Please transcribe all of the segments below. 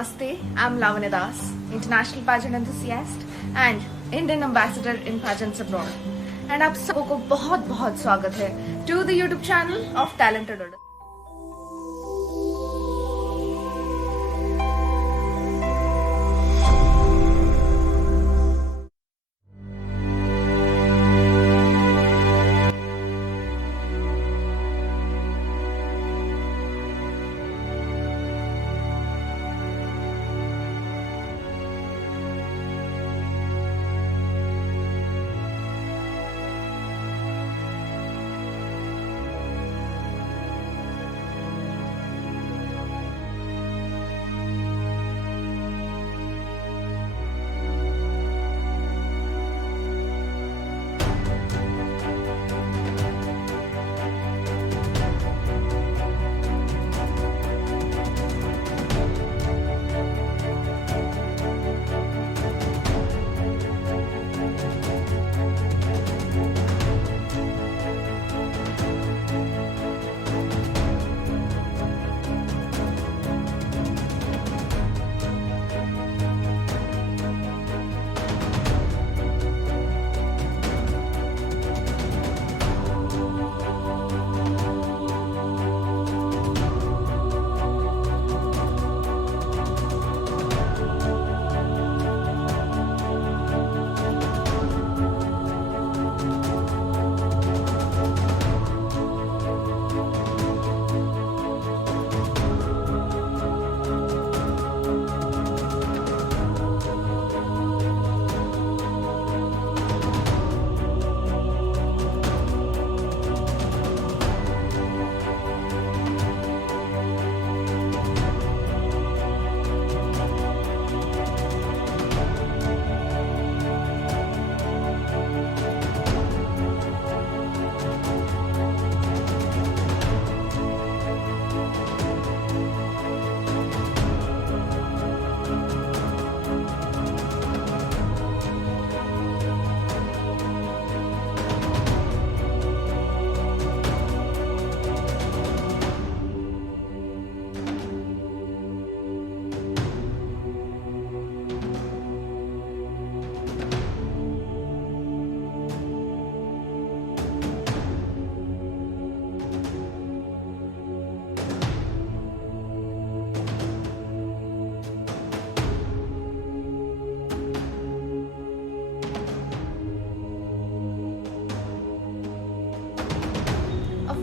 Namaste, I'm Lavanya Das, international pageant enthusiast and Indian ambassador in pageants abroad. And आप सबको को बहुत बहुत स्वागत है to the YouTube channel of Talented Odisha.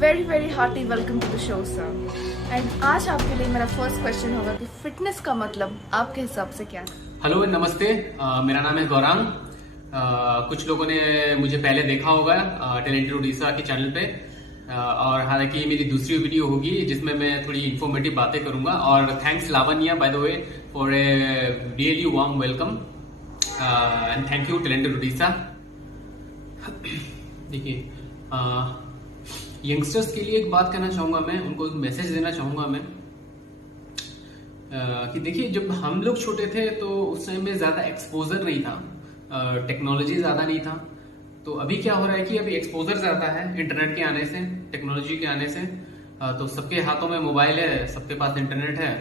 Very very hearty welcome to the show sir. And आज आपके लिए मेरा फर्स्ट क्वेश्चन होगा कि फिटनेस का मतलब आपके हिसाब से क्या है? हेलो नमस्ते, मेरा नाम है गौरांग. कुछ लोगों ने मुझे पहले देखा होगा टैलेंटेड उड़ीसा के चैनल पे, और हालांकि मेरी दूसरी वीडियो होगी जिसमें मैं थोड़ी इन्फॉर्मेटिव बातें करूंगा. और thanks Lavanya by the way for a really warm welcome and thank you talented Orissa. देखिए, यंगस्टर्स के लिए एक बात कहना चाहूंगा, मैं उनको एक मैसेज देना चाहूंगा मैं कि देखिए, जब हम लोग छोटे थे तो उस टाइम में ज्यादा एक्सपोजर नहीं था, टेक्नोलॉजी ज्यादा नहीं था. तो अभी क्या हो रहा है कि अभी एक्सपोजर ज्यादा है इंटरनेट के आने से, टेक्नोलॉजी के आने से. तो सबके हाथों में मोबाइल है, सबके पास इंटरनेट है.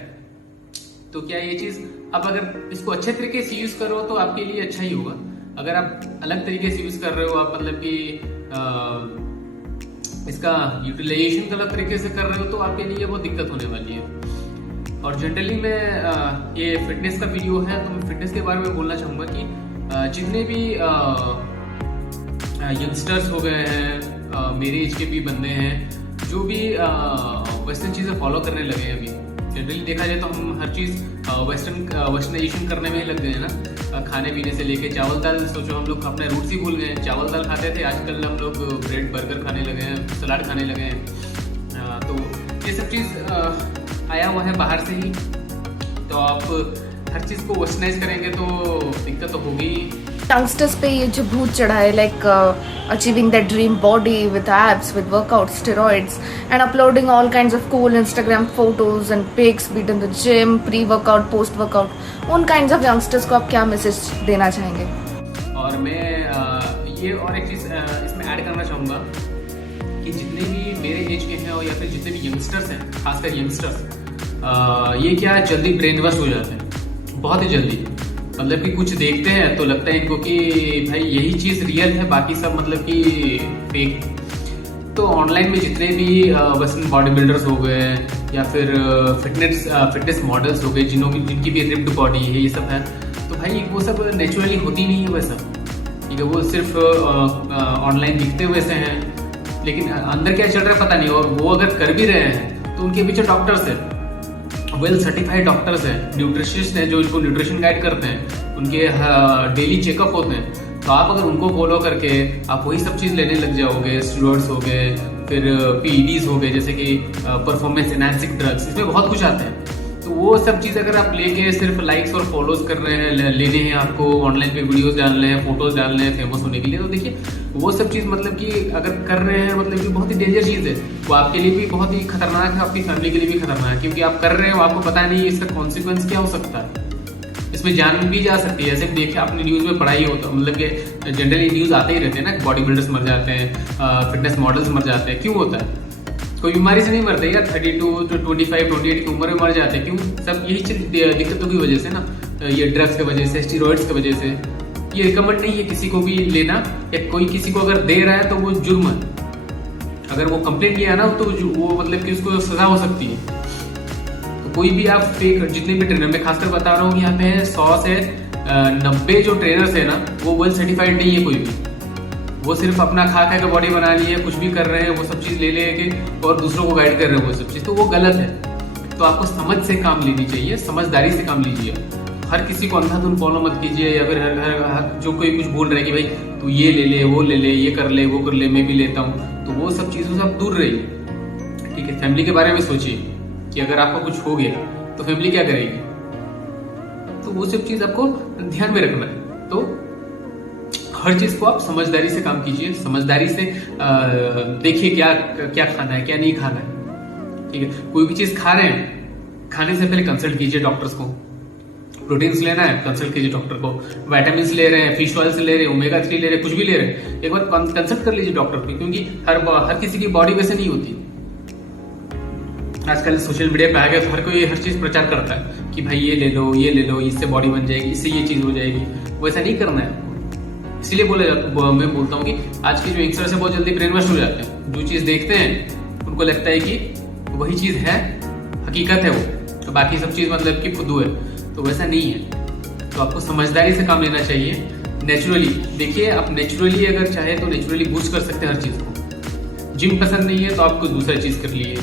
तो क्या ये चीज, अब अगर इसको अच्छे तरीके से यूज करो तो आपके लिए अच्छा ही होगा. अगर आप अलग तरीके से यूज कर रहे हो, आप मतलब कि इसका यूटिलाइजेशन गलत तरीके से कर रहे हो, तो आपके लिए बहुत दिक्कत होने वाली है. और जनरली मैं ये फिटनेस का वीडियो है तो मैं फिटनेस के बारे में बोलना चाहूँगा कि जितने भी यंगस्टर्स हो गए हैं, मेरे एज के भी बंदे हैं, जो भी वेस्टर्न चीज़ें फॉलो करने लगे हैं. अभी जनरली देखा जाए तो हम हर चीज़ वेस्टर्नाइजेशन करने में ही लग गए हैं ना. खाने पीने से लेके चावल दाल, सोचो हम लोग अपने रूट्स ही भूल गए हैं. चावल दाल खाते थे, आजकल हम लोग ब्रेड बर्गर खाने लगे हैं, सलाद खाने लगे हैं. तो ये सब चीज़ आया हुआ है बाहर से ही. तो आप हर चीज़ को वेस्टर्नाइज करेंगे तो दिक्कत तो होगी. यंगस्टर्स पे ये जो भूत चढ़ा है, like achieving that dream body with abs, with workout, steroids and uploading all kinds of cool Instagram photos and pics beat in the gym, pre workout, post workout. उन काइंड्स ऑफ यंगस्टर्स को आप क्या message देना चाहेंगे? और मैं ये और एक चीज़ इसमें ऐड करना चाहूँगा कि जितने भी मेरे एज के हैं और या फिर जितने भी यंगस्टर्स हैं, खासकर यंगस्टर्स, ये क्या जल्दी ब्रेन वॉश हो जाते हैं, बहुत ही जल्दी। मतलब कि कुछ देखते हैं तो लगता है इनको कि भाई यही चीज रियल है, बाकी सब मतलब कि फेक। तो ऑनलाइन में जितने भी वेस्टर्न बॉडी बिल्डर्स हो गए या फिर फिटनेस मॉडल्स हो गए जिनकी भी रिप्ड बॉडी है, ये सब है, तो भाई वो सब नेचुरली होती नहीं है वैसा, ठीक है। वो सिर्फ ऑनलाइन दिखते वैसे हैं, लेकिन अंदर क्या चल रहा है पता नहीं। और वो अगर कर भी रहे हैं तो उनके पीछे डॉक्टर्स है, वेल सर्टिफाइड डॉक्टर्स हैं, न्यूट्रिशनिस्ट हैं जो इनको न्यूट्रिशन गाइड करते हैं, उनके डेली चेकअप होते हैं। तो आप अगर उनको फॉलो करके आप वही सब चीज़ लेने लग जाओगे, स्टेरॉइड्स हो गए, फिर पीईडीज हो गए, जैसे कि परफॉर्मेंस एनहांसिंग ड्रग्स, इसमें बहुत कुछ आते हैं। तो वो सब चीज़ अगर आप लेके सिर्फ लाइक्स और फॉलोज कर रहे हैं, लेने हैं आपको, ऑनलाइन पे वीडियोस डालने हैं, फोटोज डालने हैं फेमस होने के लिए, तो देखिए वो सब चीज़ मतलब कि अगर कर रहे हैं मतलब कि बहुत ही डेंजर चीज़ है। वो आपके लिए भी बहुत ही खतरनाक है, आपकी फैमिली के लिए भी खतरनाक है, क्योंकि आप कर रहे हो, आपको पता नहीं इसका कॉन्सिक्वेंस क्या हो सकता है, इसमें जान भी जा सकती है। ऐसे देखिए आपने न्यूज़ में पढ़ा ही होता, मतलब कि जनरली न्यूज़ आते ही रहते हैं ना, बॉडी बिल्डर्स मर जाते हैं, फिटनेस मॉडल्स मर जाते हैं। क्यों होता है? कोई बीमारी से नहीं मरते यार, 32 to 25 28 की उम्र में मर जाते हैं। क्यों? सब यही दिक्कतों की वजह से ना, ये ड्रग्स की वजह से, स्टेरॉइड्स की वजह से। ये रिकमेंड नहीं है किसी को भी लेना, या कोई किसी को अगर दे रहा है तो वो जुर्म है। अगर वो कंप्लेंट किया ना तो वो मतलब कि उसको सजा हो सकती है। तो कोई भी आप फेक, जितने भी ट्रेनर, मैं खासकर बता रहा हूँ कि यहाँ पे 100 से 90 जो ट्रेनर्स है ना, वो वेल सर्टिफाइड नहीं है कोई भी। वो सिर्फ अपना खा के बॉडी बना ली है, कुछ भी कर रहे हैं, वो सब चीज़ ले के और दूसरों को गाइड कर रहे हैं वो सब चीज़, तो वो गलत है। तो आपको समझ से काम लेनी चाहिए, समझदारी से काम लीजिए। हर किसी को अंधाधुन फॉलो मत कीजिए, या फिर हर जो कोई कुछ बोल रहा है कि भाई तू ये ले ले, वो ले ले, ये कर ले, वो कर ले, मैं भी लेता हूँ, तो वो सब चीज़ों से आप दूर रहिए, ठीक है। फैमिली के बारे में सोचिए कि अगर आपको कुछ हो गया तो फैमिली क्या करेगी, तो वो सब चीज़ आपको ध्यान में रखना है। तो हर चीज को आप समझदारी से काम कीजिए, समझदारी से देखिए क्या क्या खाना है, क्या नहीं खाना है, ठीक है। कोई भी चीज खा रहे हैं, खाने से पहले कंसल्ट कीजिए डॉक्टर्स को। प्रोटीन्स लेना है, कंसल्ट कीजिए डॉक्टर को। विटामिन्स ले रहे हैं, फिश ऑयल्स ले रहे हैं, ओमेगा 3 ले रहे हैं, कुछ भी ले रहे हैं, एक बार कंसल्ट कर लीजिए डॉक्टर को, क्योंकि हर किसी की बॉडी वैसे नहीं होती। आजकल सोशल मीडिया पे आ गया तो हर कोई हर चीज प्रचार करता है कि भाई ये ले लो, ये ले लो, इससे बॉडी बन जाएगी, इससे ये चीज हो जाएगी। वैसा नहीं करना है। इसलिए मैं बोलता हूँ कि आज के जो यंगस्टर्स है बहुत जल्दी ब्रेन वॉश हो जाते हैं। जो चीज देखते हैं उनको लगता है कि वही चीज है, हकीकत है वो, तो बाकी सब चीज मतलब कि फुद्दू है। तो वैसा नहीं है। तो आपको समझदारी से काम लेना चाहिए, नेचुरली। देखिए आप नेचुरली अगर चाहे तो नेचुरली बूस्ट कर सकते हैं हर चीज को। जिम पसंद नहीं है तो आप कुछ दूसरा चीज कर लिए,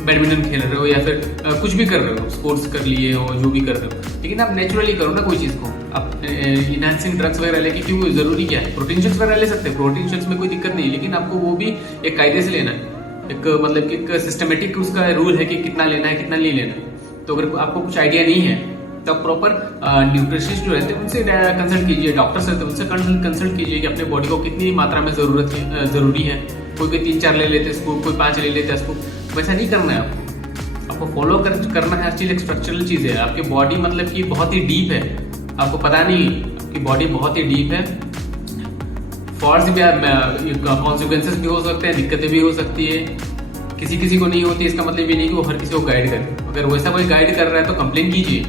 बैडमिंटन खेल रहे हो या फिर कुछ भी कर रहे हो, स्पोर्ट्स कर लिए हो, जो भी कर रहे हो, लेकिन आप नेचुरली करो ना कोई चीज को। आप इनहांसिंग ड्रग्स वगैरह लेके क्यों, जरूरी क्या है? प्रोटीन शेक्स वगैरह ले सकते हैं, प्रोटीन शेक्स में कोई दिक्कत नहीं है, लेकिन आपको वो भी एक कायदे से लेना है। एक मतलब कि एक सिस्टमेटिक उसका रूल है कि कितना लेना है, कितना नहीं लेना है। तो अगर आपको कुछ आइडिया नहीं है तो आप प्रॉपर न्यूट्रिशनिस्ट जो रहते हैं उनसे कंसल्ट कीजिए, डॉक्टर्स रहते हैं उनसे कंसल्ट कीजिए कि अपने बॉडी को कितनी मात्रा में जरूरी है। कोई 3-4 ले लेते हैं, कोई 5 ले लेते हैं, इसको वैसा नहीं करना है। आपको फॉलो करना है। हर चीज एक स्ट्रक्चरल चीज है। आपकी बॉडी मतलब कि बहुत ही डीप है, आपको पता नहीं, आपकी बॉडी बहुत ही डीप है। फॉल्स भी, कॉन्सिक्वेंसेस भी हो सकते हैं, दिक्कतें भी हो सकती है। किसी को नहीं होती, इसका मतलब ये नहीं कि वो हर किसी को गाइड करे। अगर वैसा कोई गाइड कर रहा है तो कंप्लेन कीजिए,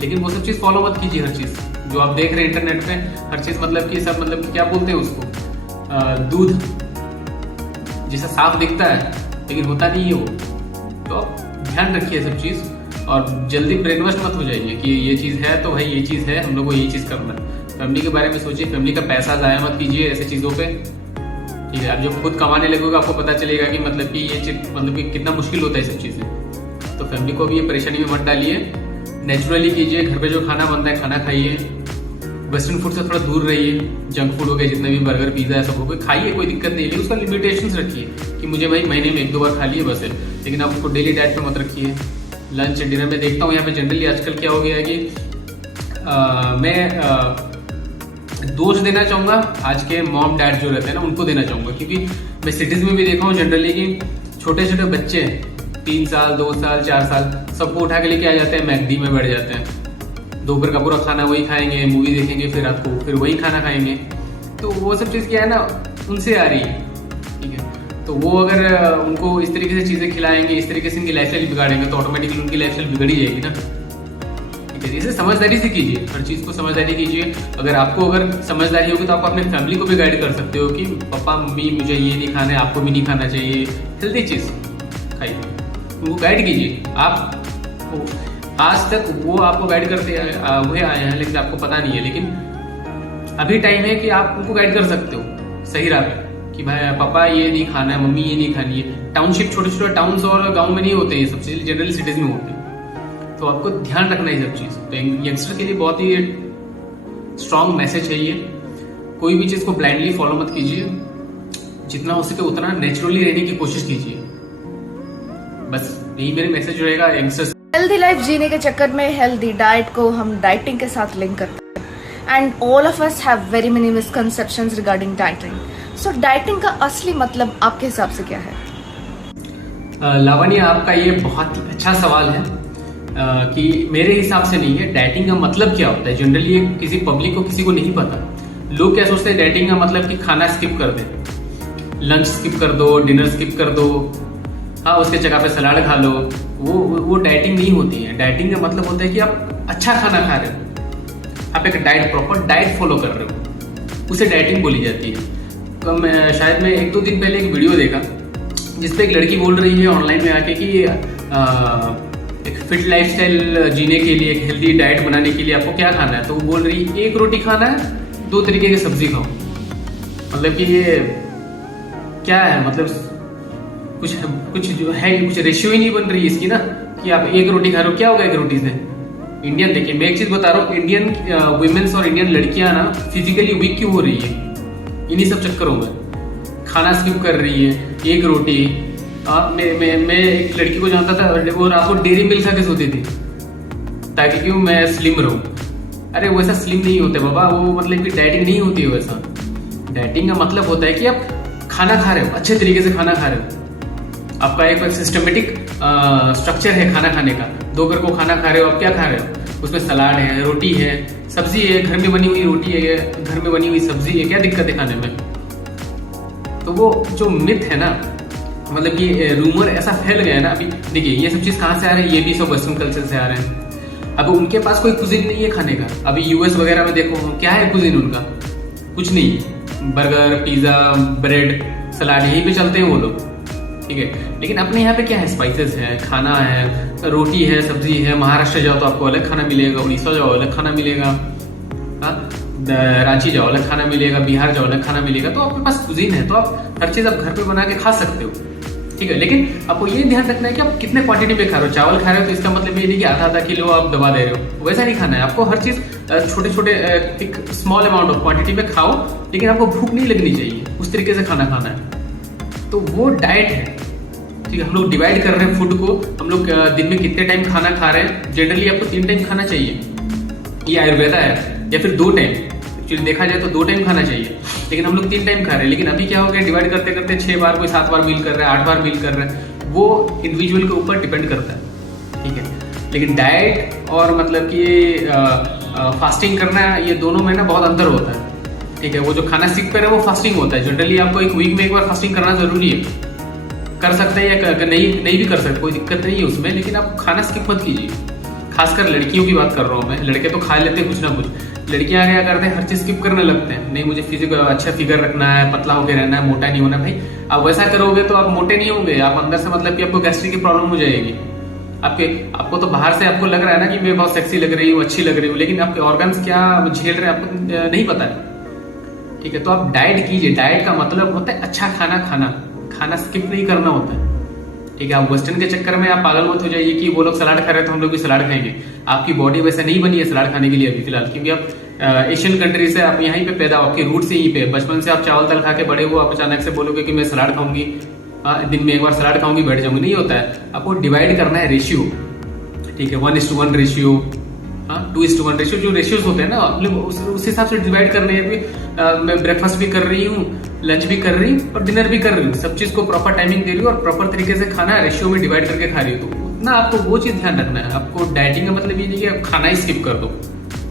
लेकिन वो सब चीज फॉलो मत कीजिए। हर चीज जो आप देख रहे हैं इंटरनेट पे, हर चीज मतलब कि सब मतलब कि क्या बोलते हैं उसको, दूध जैसा साफ दिखता है लेकिन होता नहीं है वो। तो आप ध्यान रखिए सब चीज, और जल्दी ब्रेन वॉश मत हो जाइए कि ये चीज है तो भाई ये चीज है, हम लोग को ये चीज करना है। फैमिली के बारे में सोचिए, फैमिली का पैसा जाया मत कीजिए ऐसे चीजों पे, ठीक है। आप जब खुद कमाने लगोगे आपको पता चलेगा कि मतलब कि ये चीज मतलब कि कितना मुश्किल होता है सब चीजें। तो फैमिली को भी ये परेशानी में मत डालिए, नेचुरली कीजिए। घर पे जो खाना बनता है खाना खाइए, वेस्टर्न फूड से थोड़ा दूर रहिए। जंक फूड हो गया, जितने भी बर्गर पिज्जा है सब हो गए, खाइए, कोई दिक्कत नहीं है। उसका लिमिटेशंस रखिए कि मुझे भाई महीने में 1-2 बार खा लिए बस है, लेकिन आप उसको डेली डाइट पे मत रखिए। लंच डिनर में देखता हूँ यहाँ पे जनरली आजकल क्या हो गया है कि मैं दोष देना चाहूँगा आज के मॉम डैड जो रहते हैं ना, उनको देना चाहूँगा, क्योंकि मैं सिटीज में भी देखा हूँ जनरली कि छोटे छोटे बच्चे 3 साल 2 साल 4 साल सबको उठा के लेके आ जाते हैं, मैकडी में बैठ जाते हैं। दोपहर का पूरा खाना वही खाएंगे, मूवी देखेंगे, फिर रात को फिर वही खाना खाएंगे। तो वो सब चीज़ क्या है ना, उनसे आ रही है, ठीक है। तो वो अगर उनको इस तरीके से चीज़ें खिलाएंगे, इस तरीके से इनकी लाइफस्टाइल बिगाड़ेंगे तो ऑटोमेटिकली उनकी लाइफस्टाइल बिगड़ ही जाएगी ना। ठीक है, इसे समझदारी से कीजिए, हर चीज़ को समझदारी कीजिए। अगर समझदारी होगी तो आप अपने फैमिली को भी गाइड कर सकते हो कि पापा मम्मी मुझे ये नहीं खाना है, आपको भी नहीं खाना चाहिए, हेल्दी चीज़ खाइए, उनको गाइड कीजिए। आप आज तक वो आपको गाइड करते हुए आए हैं लेकिन आपको पता नहीं है, लेकिन अभी टाइम है कि आप उनको गाइड कर सकते हो सही राह पे कि भाई पापा ये नहीं खाना है, मम्मी ये नहीं खानी है। टाउनशिप, छोटे छोटे टाउन्स और गांव में नहीं होते ये सब चीज़, जनरल सिटीज में होते हैं। तो आपको ध्यान रखना है सब चीज़। तो यंगस्टर के लिए बहुत ही स्ट्रांग मैसेज है ये, कोई भी चीज़ को ब्लाइंडली फॉलो मत कीजिए, जितना हो सके उतना नेचुरली रहने की कोशिश कीजिए। बस यही मेरे मैसेज रहेगा यंगस्टर्स। हेल्दी लाइफ जीने के चक्कर में हेल्दी डाइट को हम डाइटिंग के साथ लिंक करते हैं and all of us have very many misconceptions regarding dieting. So dieting का असली मतलब आपके हिसाब से क्या है? लावण्य, आपका ये बहुत ही अच्छा सवाल है कि मेरे हिसाब से नहीं है। डाइटिंग का मतलब क्या होता है जनरली ये किसी पब्लिक को, किसी को नहीं पता। लोग क्या सोचते हैं डाइटिंग का मतलब कि खाना स्किप कर दे, लंच स्किप कर दो, डिनर स्किप कर दो, हाँ उसके जगह पे सलाद खा लो। वो डाइटिंग नहीं होती है। डाइटिंग का मतलब होता है कि आप अच्छा खाना खा रहे हो, आप एक प्रॉपर डाइट फॉलो कर रहे हो, उसे डाइटिंग बोली जाती है। तो शायद मैं 1-2 दिन पहले एक वीडियो देखा जिसपे एक लड़की बोल रही है ऑनलाइन में आके कि एक फिट लाइफस्टाइल जीने के लिए, एक हेल्दी डाइट बनाने के लिए आपको क्या खाना है। तो वो बोल रही है 1 रोटी खाना है, 2 तरीके की सब्जी खाओ। मतलब कि ये क्या है, मतलब कुछ जो है कुछ रेशियो ही नहीं बन रही है इसकी ना, कि आप 1 रोटी खा रहे हो, क्या होगा 1 रोटी से। इंडियन, देखिए मैं एक चीज बता रहा हूँ, इंडियन वुमेन्स और इंडियन लड़कियां ना फिजिकली वीक क्यों हो रही है, इन्हीं सब चक्करों में। खाना स्किप कर रही है, 1 रोटी। मैं एक लड़की को जानता था, वो रात को डेयरी मिल्क खा के सोती थी ताकि क्यों मैं स्लिम रहूं। अरे वैसा स्लिम नहीं होते बाबा, वो मतलब कि डाइटिंग नहीं होती है वैसा। डाइटिंग का मतलब होता है कि आप खाना खा रहे हो, अच्छे तरीके से खाना खा रहे हो, आपका एक सिस्टमेटिक स्ट्रक्चर है खाना खाने का। 2 को खाना खा रहे हो, आप क्या खा रहे हो, उसमें सलाद है, रोटी है, सब्जी है, घर में बनी हुई रोटी है, घर में बनी हुई सब्जी है, क्या दिक्कत है खाने में। तो वो जो मिथ है ना, मतलब ये रूमर ऐसा फैल गया है ना। अभी देखिए ये सब चीज कहाँ से आ रहे हैं, ये भी सब वेस्टर्न कल्चर से आ रहे हैं। अब उनके पास कोई कुजिन नहीं है खाने का। अभी यूएस वगैरह में देखो क्या है कुजिन उनका, कुछ नहीं, बर्गर, पिज्जा, ब्रेड, सलाद, यहीं पे चलते हैं वो लोग। ठीक है, लेकिन अपने यहाँ पे क्या है, स्पाइसेस है, खाना है, रोटी है, सब्जी है। महाराष्ट्र जाओ तो आपको अलग खाना मिलेगा, उड़ीसा जाओ अलग खाना मिलेगा, रांची जाओ अलग खाना मिलेगा, बिहार जाओ अलग खाना मिलेगा। तो आपके पास कुजीन है, तो आप हर चीज आप घर पे बना के खा सकते हो। ठीक है, लेकिन आपको ये ध्यान रखना है कि आप कितने क्वांटिटी में खा रहे हो। चावल खा रहे हो तो इसका मतलब ये नहीं कि आधा किलो आप दबा दे रहे हो, वैसा नहीं खाना है। आपको हर चीज छोटे छोटे एक स्मॉल अमाउंट ऑफ क्वांटिटी में खाओ, लेकिन आपको भूख नहीं लगनी चाहिए, उस तरीके से खाना खाना है। तो वो डाइट है। ठीक है, हम लोग डिवाइड कर रहे हैं फूड को, हम लोग दिन में कितने टाइम खाना खा रहे हैं। जनरली आपको 3 टाइम खाना चाहिए, ये आयुर्वेदा है, या फिर 2 टाइम। एक्चुअली देखा जाए तो 2 टाइम खाना चाहिए, लेकिन हम लोग 3 टाइम खा रहे हैं। लेकिन अभी क्या हो गया, डिवाइड करते करते 6 बार, कोई 7 बार मील कर रहा है, 8 बार मील कर रहा है। वो इंडिविजुअल के ऊपर डिपेंड करता है। ठीक है, लेकिन डाइट और मतलब कि फास्टिंग करना, ये दोनों में ना बहुत अंतर होता है। ठीक है, वो जो खाना सीख कर रहे हैं वो फास्टिंग होता है। जनरली आपको 1 वीक में 1 बार फास्टिंग करना जरूरी है, कर सकते हैं या नहीं भी कर सकते, कोई दिक्कत नहीं है उसमें। लेकिन आप खाना स्किप मत कीजिए। खासकर लड़कियों की बात कर रहा हूँ मैं, लड़के तो खा लेते हैं कुछ ना कुछ, लड़कियां क्या करते हैं, हर चीज स्किप करने लगते हैं। नहीं मुझे अच्छा फिगर रखना है, पतला होकर रहना है, मोटा नहीं होना। भाई आप वैसा करोगे तो आप मोटे नहीं होंगे, आप अंदर से मतलब कि आपको गैस्ट्रिक की प्रॉब्लम हो जाएगी। आपको तो बाहर से आपको लग रहा है ना कि मैं बहुत सेक्सी लग रही हूँ, अच्छी लग रही हूँ, लेकिन आपके ऑर्गन्स क्या झेल रहे हैं आपको नहीं पता है। ठीक है, तो आप डाइट कीजिए। डाइट का मतलब होता है अच्छा खाना खाना, खाना स्किप नहीं करना होता है। ठीक है, आप वेस्टर्न के चक्कर में आप पागल मत हो जाइए कि वो लोग सलाद खा रहे हैं तो हम लोग भी सलाद खाएंगे। आपकी बॉडी वैसे नहीं बनी है सलाद खाने के लिए अभी फिलहाल, क्योंकि आप एशियन कंट्री से, आप यहीं पे पैदा हो, आपके रूट से यहीं पे, बचपन से आप चावल दाल खा के बड़े हो। आप अचानक से बोलोगे कि मैं सलाद खाऊंगी, दिन में 1 बार सलाद खाऊंगी, बैठ जाऊंगी, नहीं होता है। आपको डिवाइड करना है रेशियो। ठीक है, 1:1 रेशियो, 2:1 रेशियो, जो रेशियोज होते हैं ना उस हिसाब से डिवाइड करने हैं। मैं ब्रेकफास्ट भी कर रही हूँ, लंच भी कर रही हूँ और डिनर भी कर रही हूँ, सब चीज को प्रॉपर टाइमिंग दे रही हूँ और प्रॉपर तरीके से खाना रेशियो में डिवाइड करके खा रही हूँ। तो उतना आपको वो चीज ध्यान रखना है। आपको डाइटिंग का मतलब ये नहीं कि आप खाना ही स्किप कर दो।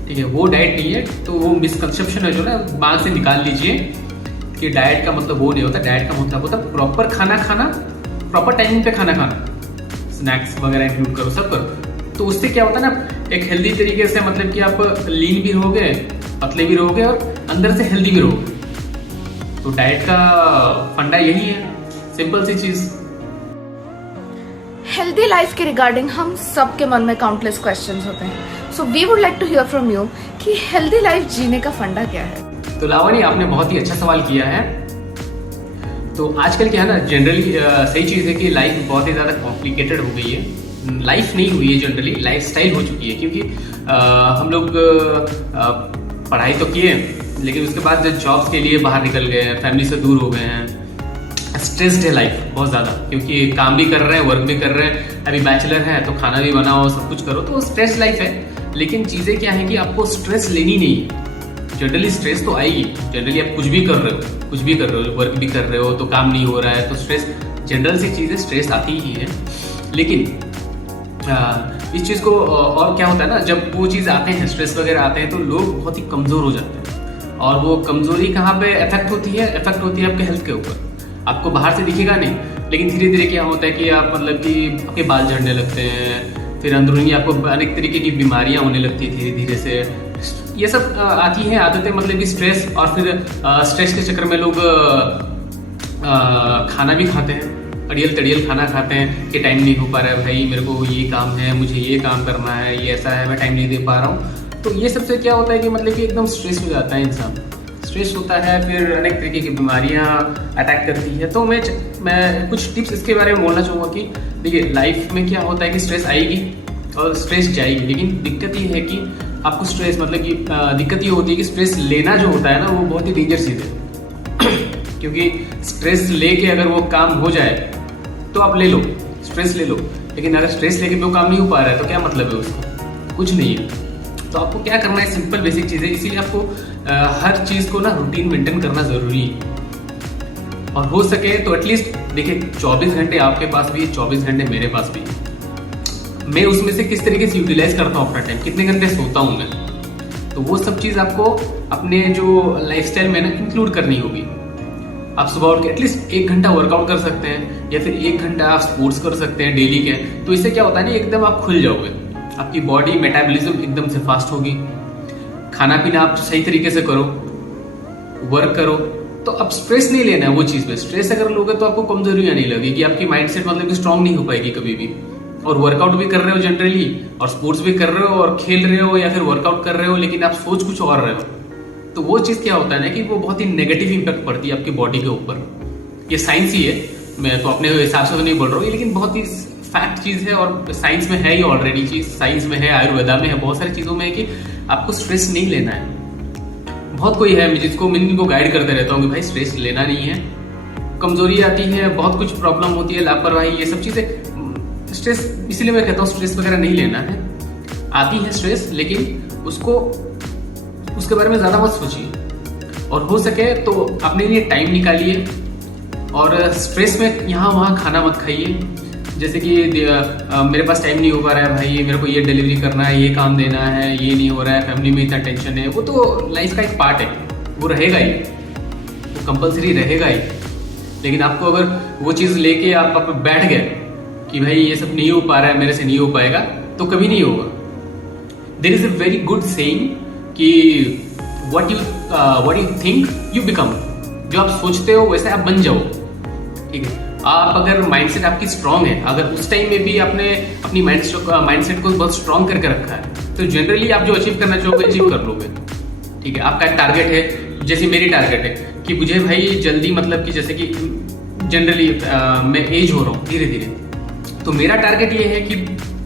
ठीक है, वो डाइट नहीं है। तो वो मिसकंसेप्शन है जो ना बाहर से निकाल लीजिए। कि डाइट का मतलब वो नहीं होता, डाइट का मतलब होता प्रॉपर खाना खाना, प्रॉपर टाइमिंग पे खाना खाना, स्नैक्स वगैरह इंक्लूड करो, सब करो। तो उससे क्या होता है ना, एक हेल्दी तरीके से, मतलब कि आप लीन भी रहोगे, पतले भी रहोगे और अंदर से हेल्दी भी रहोगे। तो डाइट का फंडा यही है, सिंपल सी चीज। हेल्दी लाइफ के रिगार्डिंग हम सबके मन में काउंटलेस क्वेश्चंस होते हैं, so we would like to hear from you कि हेल्दी लाइफ जीने का फंडा क्या है। तो लावणी, आपने बहुत ही अच्छा सवाल किया है। तो आजकल क्या है ना, जनरली सही चीज़ है कि लाइफ बहुत ही ज़्यादा कॉम्प्लिकेटेड हो गई है। लाइफ नहीं हुई है, जनरली लाइफ स्टाइल हो चुकी है, क्योंकि हम लोग पढ़ाई तो किए, लेकिन उसके बाद जॉब्स के लिए बाहर निकल गए, फैमिली से दूर हो गए हैं। स्ट्रेस्ड है लाइफ बहुत ज़्यादा, क्योंकि काम भी कर रहे हैं, वर्क भी कर रहे हैं। अभी बैचलर है तो खाना भी बनाओ, सब कुछ करो, तो स्ट्रेस लाइफ है। लेकिन चीज़ें क्या है कि आपको स्ट्रेस लेनी नहीं है। जनरली स्ट्रेस तो आएगी, जनरली आप कुछ भी कर रहे हो, कुछ भी कर रहे हो, वर्क भी कर रहे हो तो काम नहीं हो रहा है, तो स्ट्रेस जनरल सी चीज़ है, स्ट्रेस आती ही है। लेकिन इस चीज़ को और क्या होता है ना, जब वो चीज़ आते हैं, स्ट्रेस वगैरह आते हैं, तो लोग बहुत ही कमज़ोर हो जाते हैं। और वो कमज़ोरी कहाँ पे इफेक्ट होती है? इफेक्ट होती है आपके हेल्थ के ऊपर। आपको बाहर से दिखेगा नहीं, लेकिन धीरे धीरे क्या होता है कि आप, मतलब कि आपके बाल झड़ने लगते हैं, फिर अंदरूनी आपको अनेक तरीके की बीमारियां होने लगती है धीरे धीरे से। ये सब आती हैं आदतें, मतलब कि स्ट्रेस, और फिर स्ट्रेस के चक्कर में लोग खाना भी खाते हैं, अड़ियल तड़ियल खाना खाते हैं कि टाइम नहीं हो पा रहा है भाई, मेरे को ये काम है, मुझे ये काम करना है, ये ऐसा है, मैं टाइम नहीं दे पा रहा हूँ। तो ये सबसे क्या होता है कि मतलब कि एकदम स्ट्रेस हो जाता है इंसान, स्ट्रेस होता है, फिर अनेक तरीके की बीमारियां अटैक करती है। तो मैं कुछ टिप्स इसके बारे में बोलना चाहूँगा कि देखिए, लाइफ में क्या होता है कि स्ट्रेस आएगी और स्ट्रेस जाएगी, लेकिन दिक्कत ये है कि आपको स्ट्रेस, मतलब कि दिक्कत ये होती है कि स्ट्रेस लेना जो होता है ना, वो बहुत ही डेंजर चीज़ है। क्योंकि स्ट्रेस लेके अगर वो काम हो जाए तो आप ले लो, स्ट्रेस ले लो, लेकिन अगर स्ट्रेस लेके वो काम नहीं हो पा रहा है तो क्या मतलब है उसका? कुछ नहीं है। तो आपको क्या करना है, सिंपल बेसिक चीज़ है, इसीलिए आपको हर चीज़ को ना रूटीन मेंटेन करना ज़रूरी है। और हो सके तो एटलीस्ट देखिए, 24 घंटे आपके पास भी है, 24 घंटे मेरे पास भी है। मैं उसमें से किस तरीके से यूटिलाइज करता हूँ अपना टाइम, कितने घंटे सोता हूँ मैं, तो वो सब चीज़ आपको अपने जो लाइफस्टाइल में ना इंक्लूड करनी होगी। आप सुबह उठ के एटलीस्ट 1 घंटा वर्कआउट कर सकते हैं, या फिर 1 घंटा आप स्पोर्ट्स कर सकते हैं डेली के। तो इससे क्या होता है ना, एकदम आप खुल जाओगे, आपकी बॉडी मेटाबॉलिज्म एकदम से फास्ट होगी। खाना पीना आप सही तरीके से करो, वर्क करो, तो अब स्ट्रेस नहीं लेना है वो चीज़ में। स्ट्रेस अगर लोगे तो आपको कमजोरी आने लगेगी, आपकी माइंडसेट मतलब कि स्ट्रांग नहीं हो पाएगी कभी भी। और वर्कआउट भी कर रहे हो जनरली, और स्पोर्ट्स भी कर रहे हो, और खेल रहे हो या फिर वर्कआउट कर रहे हो, लेकिन आप सोच कुछ और रहे हो, तो वो चीज़ क्या होता है ना कि वो बहुत ही नेगेटिव इंपैक्ट पड़ती है आपकी बॉडी के ऊपर। ये साइंस ही है, मैं तो अपने हिसाब से तो नहीं बोल रहा हूँ, लेकिन बहुत ही फैक्ट चीज़ है, और साइंस में है ये ऑलरेडी चीज़, साइंस में है, आयुर्वेदा में है, बहुत सारी चीज़ों में है कि आपको स्ट्रेस नहीं लेना है। बहुत कोई है जिसको मैं इनको गाइड करते रहता हूँ कि भाई स्ट्रेस लेना नहीं है, कमजोरी आती है, बहुत कुछ प्रॉब्लम होती है, लापरवाही, ये सब चीज़ें, स्ट्रेस, इसलिए मैं कहता हूँ स्ट्रेस वगैरह नहीं लेना है। आती है स्ट्रेस, लेकिन उसके बारे में ज़्यादा मत सोचिए, और हो सके तो अपने लिए टाइम निकालिए, और स्ट्रेस में यहाँ वहाँ खाना मत खाइए। जैसे कि मेरे पास टाइम नहीं हो पा रहा है भाई, मेरे को ये डिलीवरी करना है, ये काम देना है, ये नहीं हो रहा है, फैमिली में इतना टेंशन है, वो तो लाइफ का एक पार्ट है, वो रहेगा ही, वो कंपलसरी रहेगा ही। लेकिन आपको अगर वो चीज़ लेके आप बैठ गए कि भाई ये सब नहीं हो पा रहा है, मेरे से नहीं हो पाएगा, तो कभी नहीं होगा। There is a very good saying कि what you think you become, जो आप सोचते हो वैसे आप बन जाओ, ठीक है। आप अगर माइंडसेट आपकी स्ट्रांग है, अगर उस टाइम में भी आपने अपनी माइंडसेट को बहुत स्ट्रांग करके रखा है, तो जनरली आप जो अचीव करना चाहोगे अचीव कर लोगे, ठीक है। आपका एक टारगेट है, जैसे मेरी टारगेट है कि मुझे भाई जल्दी, मतलब कि जैसे कि जनरली मैं एज हो रहा हूँ धीरे धीरे, तो मेरा टारगेट ये है कि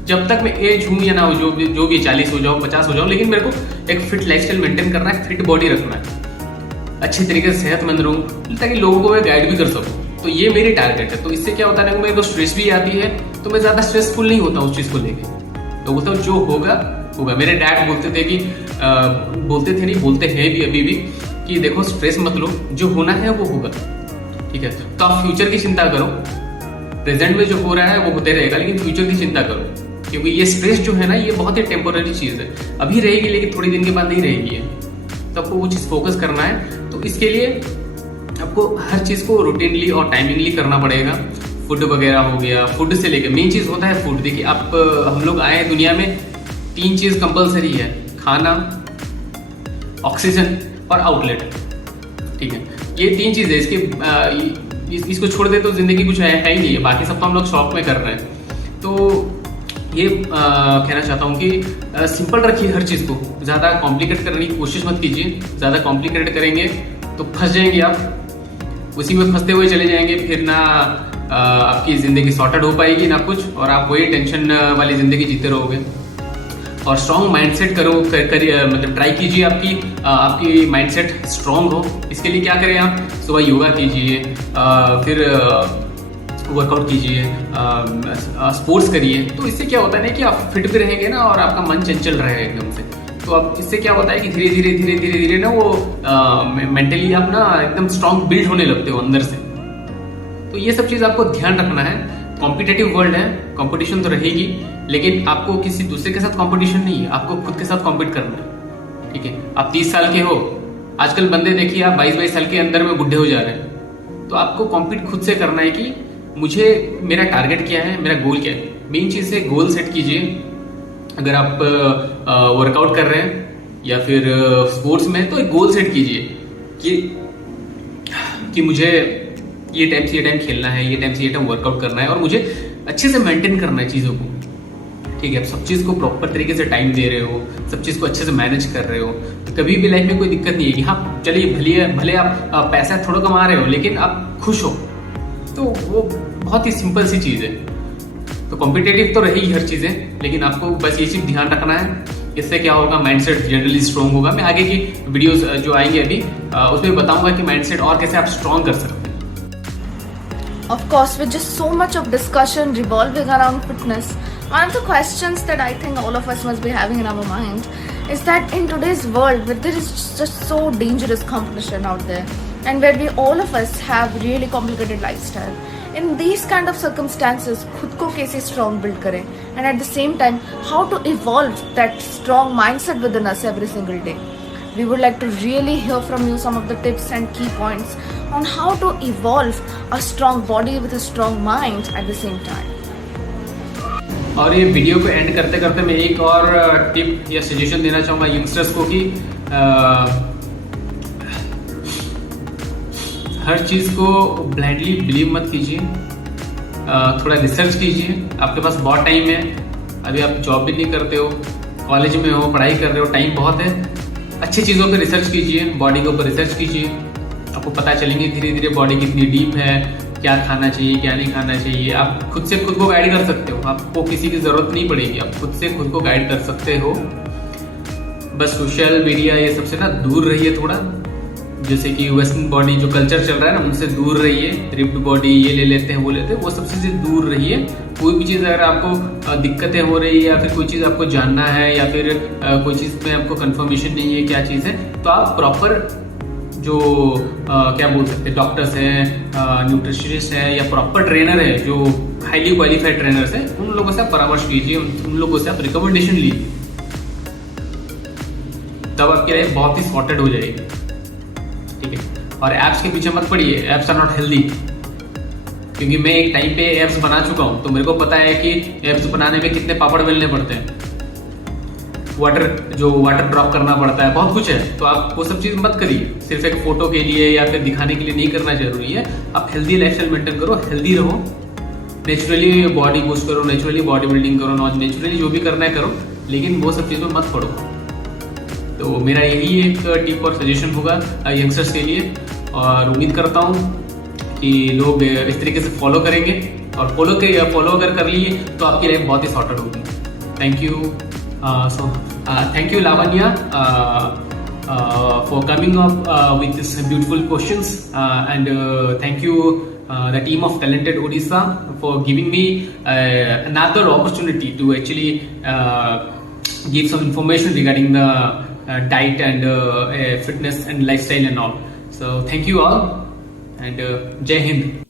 जब तक मैं एज हूँ या ना हो, जो भी 40 हो जाऊँ, 50 हो जाऊँ, लेकिन मेरे को एक फिट लाइफस्टाइल मेंटेन करना है, फिट बॉडी रखना है, अच्छी तरीके से सेहतमंद रहूँ, ताकि लोगों को मैं गाइड भी कर सकूँ। तो ये मेरी टारगेट है। तो इससे क्या होता है ना, मेरे को स्ट्रेस भी आती है, तो मैं ज़्यादा स्ट्रेसफुल नहीं होता उस चीज़ को लेके, तो वो तो जो होगा होगा। मेरे डैड बोलते थे कि बोलते हैं भी अभी भी कि देखो स्ट्रेस मत लो, जो होना है वो होगा, ठीक है। तो आप फ्यूचर की चिंता करो, प्रेजेंट में जो हो रहा है वो होते रहेगा, लेकिन फ्यूचर की चिंता करो, क्योंकि ये स्ट्रेस जो है ना, ये बहुत ही टेम्पोररी चीज़ है, अभी रहेगी लेकिन थोड़ी दिन के बाद नहीं रहेगी है, तो आपको वो चीज़ फोकस करना है। तो इसके लिए आपको हर चीज को रूटीनली और टाइमिंगली करना पड़ेगा। फूड वगैरह हो गया, फूड से लेकर मेन चीज होता है फूड। देखिए आप हम लोग आए दुनिया में 3 चीज कंपलसरी है, खाना, ऑक्सीजन और आउटलेट। ठीक है, ये 3 चीज है। इसको छोड़ दे तो जिंदगी कुछ है ही नहीं है, बाकी सब तो हम लोग शौक में कर रहे हैं। तो ये कहना चाहता हूँ कि सिंपल रखिए हर चीज को, ज्यादा कॉम्प्लिकेट करने की कोशिश मत कीजिए। ज्यादा कॉम्प्लिकेट करेंगे तो फंस जाएंगे आप, उसी में फंसते हुए चले जाएंगे। फिर ना आपकी जिंदगी सॉर्टेड हो पाएगी ना कुछ, और आप वही टेंशन वाली जिंदगी जीते रहोगे। और स्ट्रॉन्ग माइंडसेट मतलब ट्राई कीजिए आपकी माइंडसेट स्ट्रॉन्ग हो। इसके लिए क्या करें, आप सुबह योगा कीजिए, फिर वर्कआउट कीजिए, स्पोर्ट्स करिए। तो इससे क्या होता है ना कि आप फिट भी रहेंगे ना, और आपका मन चंचल रहेगा एकदम से। तो अब इससे क्या होता है कि धीरे धीरे ना वो मेंटली आप ना एकदम स्ट्रॉन्ग बिल्ड होने लगते हो अंदर से। तो ये सब चीज आपको ध्यान रखना है। कॉम्पिटेटिव वर्ल्ड है, कंपटीशन तो रहेगी, लेकिन आपको किसी दूसरे के साथ कंपटीशन नहीं है, आपको खुद के साथ कॉम्पीट करना है। ठीक है, आप 30 साल के हो, आजकल बंदे देखिए आप 22 साल के अंदर में बुढ़े हो जा रहे हैं। तो आपको कॉम्पीट खुद से करना है कि मेरा टारगेट क्या है, मेरा गोल क्या है। मेन चीज है गोल सेट कीजिए। अगर आप वर्कआउट कर रहे हैं या फिर स्पोर्ट्स में, तो एक गोल सेट कीजिए कि मुझे ये टाइम से ये टाइम खेलना है, ये टाइम से ये टाइम वर्कआउट करना है, और मुझे अच्छे से मेंटेन करना है चीजों को। ठीक है, आप सब चीज को प्रॉपर तरीके से टाइम दे रहे हो, सब चीज को अच्छे से मैनेज कर रहे हो, तो कभी भी लाइफ में कोई दिक्कत नहीं है कि हाँ चलिए भले आप पैसा थोड़ा कमा रहे हो लेकिन आप खुश हो। तो वो बहुत ही सिंपल सी चीज है। तो कॉम्पिटेटिव तो रहेगी हर चीजें, लेकिन आपको बस ये चीज ध्यान रखना है। इससे क्या होगा, माइंडसेट जनरली स्ट्रॉन्ग होगा। मैं आगे की वीडियोस जो आएंगे अभी उसमें बताऊंगा कि माइंडसेट और कैसे आप स्ट्रॉन्ग कर सकते हैं। Of course, with just so much of discussion revolving around fitness, one of the questions that I think all of us must be having in our mind is that in today's world, where there is just so dangerous competition out there, and where we all of us have really complicated lifestyle, in these kind of circumstances, खुद को कैसे strong build करें, and at the same time, how to evolve that strong mindset within us every single day. We would like to really hear from you some of the tips and key points on how to evolve a strong body with a strong mind at the same time. और ये video को and करते करते मैं एक और tip या suggestion देना चाहूँगा यंगस्टर्स को कि हर चीज़ को ब्लाइंडली बिलीव मत कीजिए। थोड़ा रिसर्च कीजिए। आपके पास बहुत टाइम है, अभी आप जॉब भी नहीं करते हो, कॉलेज में हो, पढ़ाई कर रहे हो, टाइम बहुत है। अच्छी चीज़ों पर रिसर्च कीजिए, बॉडी के ऊपर रिसर्च कीजिए। आपको पता चलेंगे धीरे धीरे बॉडी कितनी डीप है, क्या खाना चाहिए क्या नहीं खाना चाहिए। आप खुद से खुद को गाइड कर सकते हो, आपको किसी की जरूरत नहीं पड़ेगी, आप खुद से खुद को गाइड कर सकते हो। बस सोशल मीडिया ये सबसे ना दूर रहिए थोड़ा, जैसे कि वेस्टर्न बॉडी जो कल्चर चल रहा है ना उनसे दूर रहिए। रिप्ड बॉडी ये ले लेते हैं वो लेते हैं, वो सबसे से दूर रहिए। कोई भी चीज़ अगर आपको दिक्कतें हो रही है या फिर कोई चीज़ आपको जानना है या फिर कोई चीज़ में आपको कंफर्मेशन नहीं है क्या चीज़ है, तो आप प्रॉपर जो क्या बोल सकते हैं डॉक्टर्स हैं, न्यूट्रिशनिस्ट है या प्रॉपर ट्रेनर है जो हाईली क्वालिफाइड ट्रेनर्स हैं, उन लोगों से आप परामर्श कीजिए, उन लोगों से आप रिकमेंडेशन लीजिए। तब आपकी लाइफ बहुत ही सॉर्टेड हो जाएगी। ठीक है, और एप्स के पीछे मत पड़िए, एप्स आर नॉट हेल्दी। क्योंकि मैं एक टाइम पे एप्स बना चुका हूँ, तो मेरे को पता है कि एप्स बनाने में कितने पापड़ बेलने पड़ते हैं, वाटर ड्रॉप करना पड़ता है, बहुत कुछ है। तो आप वो सब चीज मत करिए, सिर्फ एक फोटो के लिए या फिर दिखाने के लिए नहीं करना जरूरी है। आप हेल्दी लाइफस्टाइल मेंटेन करो, हेल्दी रहो, नेचुरली बॉडी बूस्ट करो, नेचुरली बॉडी बिल्डिंग करो, नेचुरली जो भी करना है करो, लेकिन वो सब चीज़ में मत पड़ो। तो मेरा यही एक टिप और सजेशन होगा यंगस्टर्स के लिए, और उम्मीद करता हूँ कि लोग इस तरीके से फॉलो करेंगे, और फॉलो अगर कर लिए तो आपकी लाइफ बहुत ही सॉर्टेड होगी। Thank you thank you Lavanya for coming up with this beautiful questions, and thank you the team of Talented Odisha for giving me another opportunity to actually give some information regarding the diet and fitness and lifestyle and all. So thank you all, and Jai Hind.